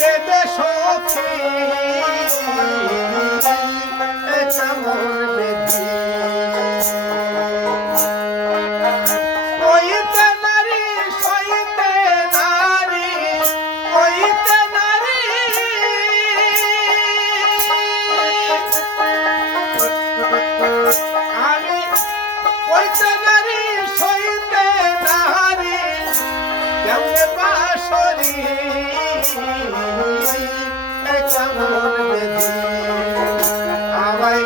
বলে দে সখী কেমন বেধি ওইতে নারী সইতে নারী ওইতে নারী আমি ওইতে নারী সইতে নারী কেমনে বাসরি কেমন বেধি আমায়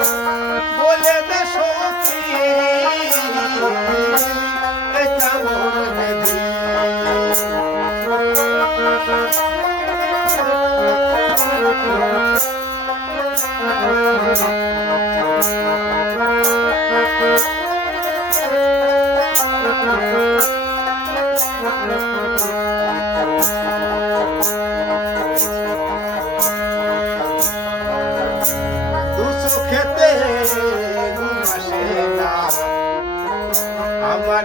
বলে দে সখী কেমন বেধি খেতে আসে না আমার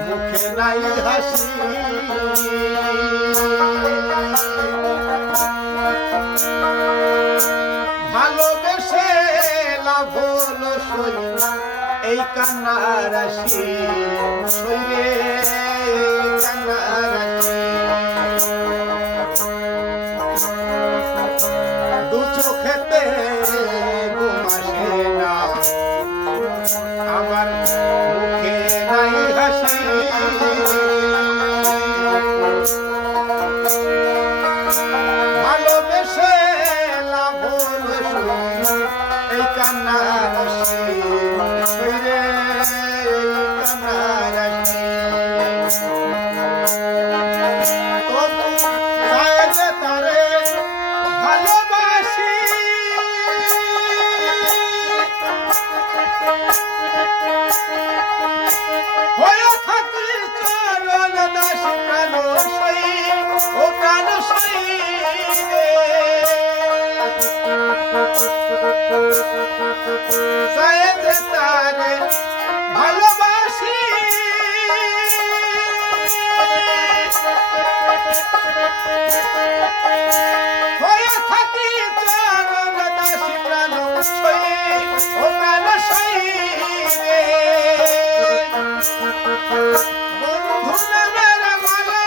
মুখে নাই হাসি ভালোবেসে লাভ হলো সই এই কান্নার রাশি সইরে কান্নার রাশি দু চোখেতে আসে না আমার মুখে নাই হাসি ভালোবেসে লাভ হলো এই কান্না রাশি সইরে কান্না রাশি তবু গায়ে তারে ভালোবাসি হয়ে থাকি চরণ দাসী প্রাণ সই ও প্রাণ সই সায়েদে তারে ভালোবাসি হয়ে থাকি চরণ দাসী প্রাণ সই ও প্রাণ সই বন্ধু নামের মালা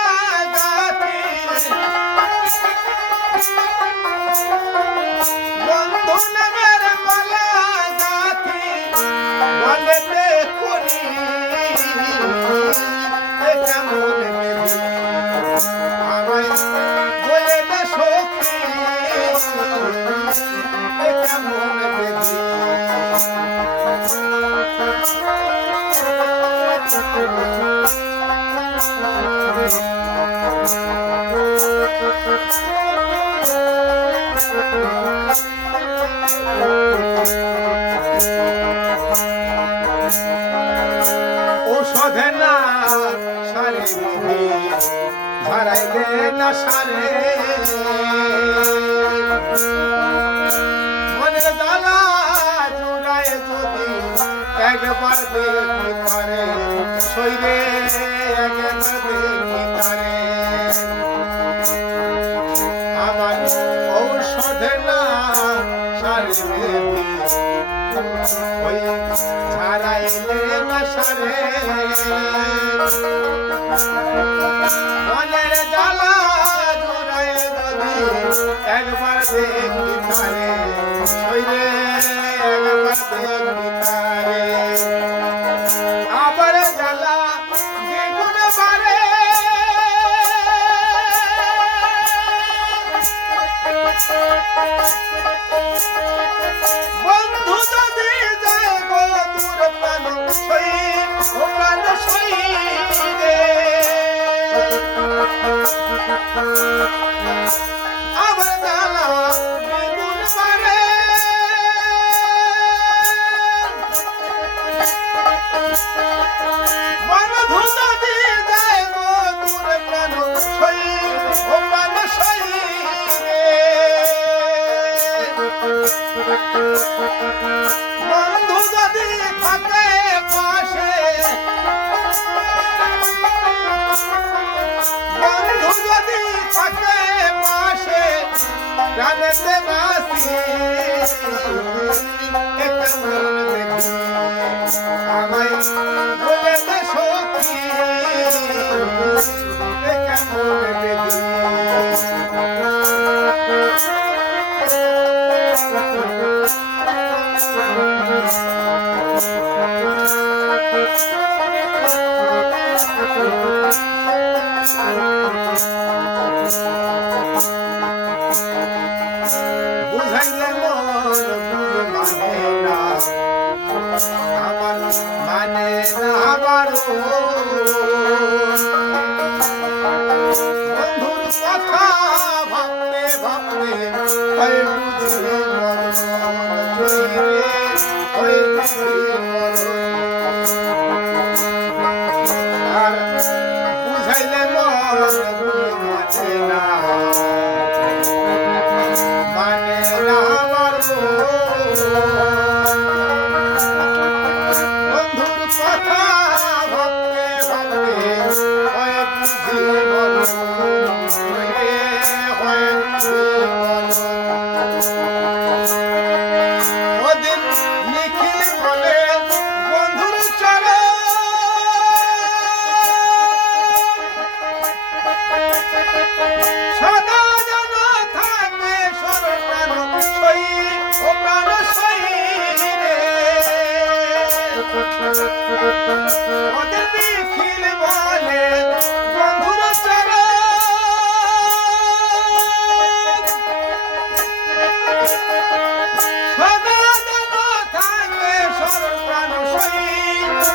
গাথি বন্ধু নামের মালা গাথি বলেতে করি কেমন বেধি আমায় বলে দে সখী কেমন বেধি ঔষধে না সারে ধরাইলে না সারে মনের জ্বালা জুড়ায় যদি একবার দেখি তারে সইরে একবার দেখি তারে আমার ঔষধে না সারে ওই ছাড়াইলে না সারে মনের জ্বালা জুড়ায় যদি একবার দেখি তারে সইরে একবার দেখি তারে আবার জ্বালা দ্বিগুণ বাড়ে বন্ধু যদি যায় গো দূর প্রাণ সই ও প্রাণ সই রে আবার জ্বালা দ্বিগুণ বাড়ে বন্ধু যদি যায় গো দূর প্রাণ সই ও প্রাণ সই বন্ধু যদি থাকে পাশে বন্ধু যদি থাকে পাশে গানেতে বাসি কেমন দেখি আমায় বলে দে সখী কেমন দেখি বুঝাইলে মন মানে না আমার মানে না বারো বন্ধুর কথা ভাবতে ভাবতে হয় বুঝি মরণ জড়িয়ে হয় বুঝি মরণ আর বুঝাইলে মন মানে না মানে না বারো বন্ধুর কথা ভাবতে ভাবতে হয় বুঝি মরণ হয় বুঝি মরণ ওদিন নিখিল বলে বন্ধুর চলো সদা যেন থাকবে সরকার সই ও প্রাণ সই রে ওদের নিখিল বলে বন্ধুর চলো সদা যেন থাকবে সরকার সই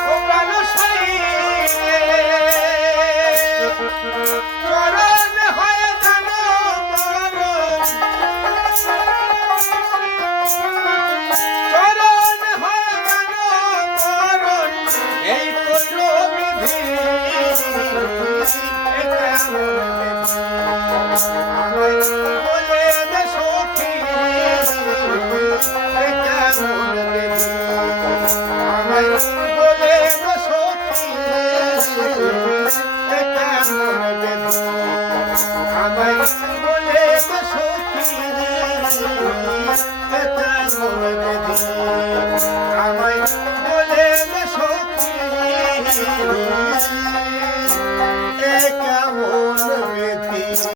ও প্রাণ সই চরণ হয়ে জানো মরণ চরণ হয়ে জানো মরণ এই কইল বিধি আমায় বলে দে সখী কেমন দেখি আমায় বলে দে সখী কেমন দেখি আমায় বলে দে সখী কেমন দেখি আমায় বলে দে সখী কেমন